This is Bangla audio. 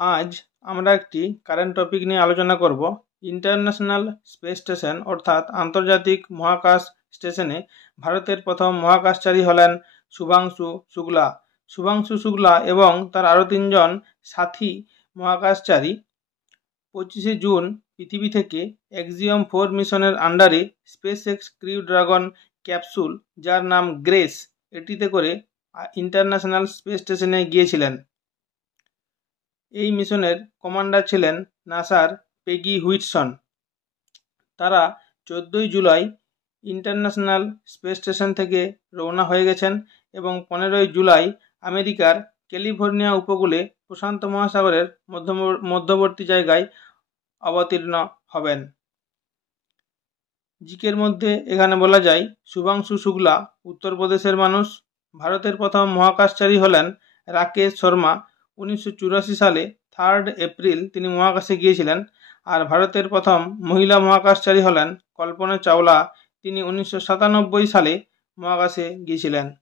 আজ আমরা একটি কারেন্ট টপিক নিয়ে আলোচনা করব। ইন্টারন্যাশনাল স্পেস স্টেশন অর্থাৎ আন্তর্জাতিক মহাকাশ স্টেশনে ভারতের প্রথম মহাকাশচারী হলেন শুভাংশু শুক্লা। শুভাংশু শুক্লা এবং তার আরও 3জন সাথী মহাকাশচারী 25শে জুন পৃথিবী থেকে এক্সিওম 4 মিশনের আন্ডারে space x crew dragon capsule, যার নাম গ্রেস, এটিতে করে ইন্টারন্যাশনাল স্পেস স্টেশনে গিয়েছিলেন। এই মিশনের কমান্ডার ছিলেন নাসার পেগি হুইটসন। তারা 14 জুলাই ইন্টারন্যাশনাল স্পেস স্টেশন থেকে রওনা হয়ে গেছেন এবং 15 জুলাই আমেরিকার ক্যালিফোর্নিয়া উপকূলে প্রশান্ত মহাসাগরের মধ্যবর্তী জায়গায় অবতীর্ণ হবেন। জিকের মধ্যে এখানে বলা যায় শুভাংশু শুক্লা উত্তরপ্রদেশের মানুষ। ভারতের প্রথম মহাকাশচারী হলেন রাকেশ শর্মা। 1984 সালে 3 এপ্রিল তিনি মহাকাশে গিয়েছিলেন। আর ভারতের প্রথম মহিলা মহাকাশচারী হলেন কল্পনা চাওলা। তিনি 1997 সালে মহাকাশে গিয়েছিলেন।